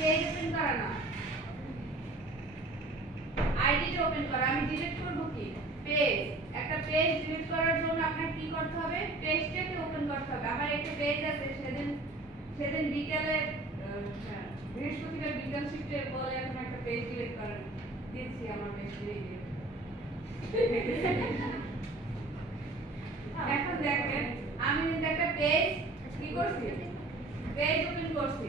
Page open করা না, আইডিটা ওপেন করা। আমি ডিলিট করব কি পেজ, একটা পেজ ডিলিট করার জন্য আপনাকে কি করতে হবে, পেজটাকে ওপেন করতে হবে। আমার একটা পেজ আছে, সেদিন বিকেলে বৃহস্পতিবার বিকেল শিফটে বলে এখন একটা পেজ ডিলিট করেন দিয়েছি, আমার পেজ ডিলিট। এখন দেখেন আমি কিন্তু একটা পেজ কি করছি, পেজ ওপেন করছি।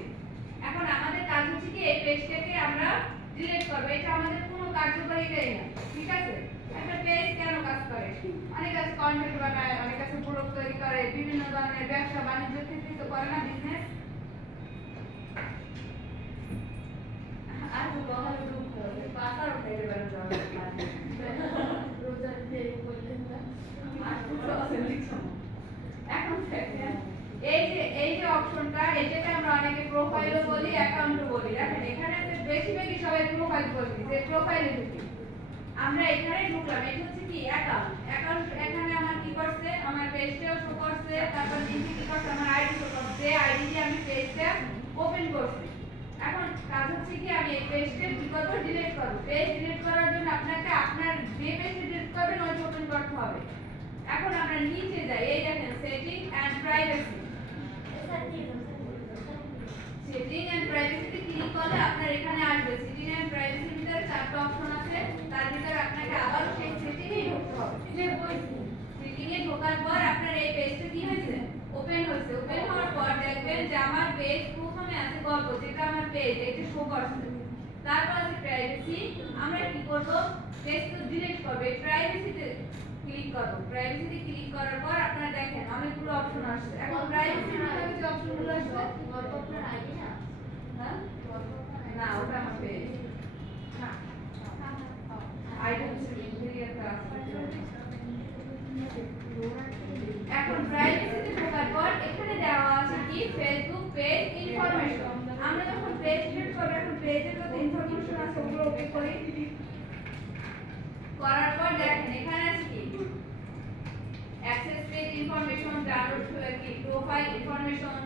এখন আমাদের কাজ হচ্ছে কি এই পেজটাকে আমরা ডিলিট করব, এটা আমাদের কোনো কার্যকারিতাই না, ঠিক আছে। একটা পেজ কেন কাজ করে, অনেক কাছে কন্টেন্ট বানায়, অনেক কাছে ব্লগ তৈরি করে, বিভিন্ন ধরনের ব্যবসা বাণিজ্য ক্ষেত্রে তো করে না, বিজনেস। আর বলা দুঃখ পাতার উঠাইতে পারে রোজার যে বললেন না আর পুরো লিখছো। এখন দেখেন এই যে অপশনটা, এটাকে আমরা অনেকে প্রোফাইলও বলি, অ্যাকাউন্টও বলি। দেখেন এখানে বেশিরভাগই সবাই প্রোফাইল বলি, যে প্রোফাইলে ঢুকি আমরা, এখানে ঢুকলাম। এটা হচ্ছে কি অ্যাকাউন্ট, অ্যাকাউন্ট এখানে আমার কি করছে, আমার পেজটাও শো করছে, তারপর নিচে কি করছে, আমার আইডি শো করছে, আইডি দিয়ে আমি পেজটা ওপেন করছি। এখন কাজ হচ্ছে কি আমি এই পেজটা কি করব, ডিলিট করব। পেজ ডিলিট করার জন্য আপনাকে আপনার যে পেজটা ডিলিট করবেন ওইটা ওপেন করতে হবে। এখন আমরা নিচে যাই, এই দেখেন setting and privacy. Setting and প্রাইভেসিতে ক্লিক করলে আপনার এখানে আসবে। সেটিং এন্ড প্রাইভেসির ভিতরে চারটা অপশন আছে, তার ভিতরে আপনাকে আবার সেই সেটিং এ ঢুকতে হবে। সেটিং এ ঢোকার পর আপনার এই পেজটা কি হয়েছে, ওপেন হয়েছে। ওপেন হওয়ার পর দেখবেন যে আমার পেজ প্রথমে আছে গল্প, যেটা আমার পেজ এটা শো করছে। তারপর আছে প্রাইভেসি, আমরা কি করব, পেজ তো ডিলিট করব, প্রাইভেসিতে ক্লিক করব। প্রাইভেসিতে ক্লিক করার পর আপনারা দেখেন অনেকগুলো অপশন আসছে। এখন প্রাইভেসির ভিতরে যে অপশনগুলো আসছে, গল্প আপনার আইডি না, হ্যাঁ না ওটা আমার পেজ না আইডি হচ্ছে ইন্টেরিয়রটা আছে। এখন প্রাইভেসিতে ঢোকার পর এখানে দেওয়া আছে কি ফেসবুক পেজ ইনফরমেশন। আমরা যখন পেজ ক্রিয়েট করব, এখন পেজের কত ইনফরমেশন আছে ওগুলো ওপেন করি। করার পর দেখেন এখানে আছে কি অ্যাক্সেস পেজ ইনফরমেশন, ডাউনলোড কি প্রোফাইল ইনফরমেশন,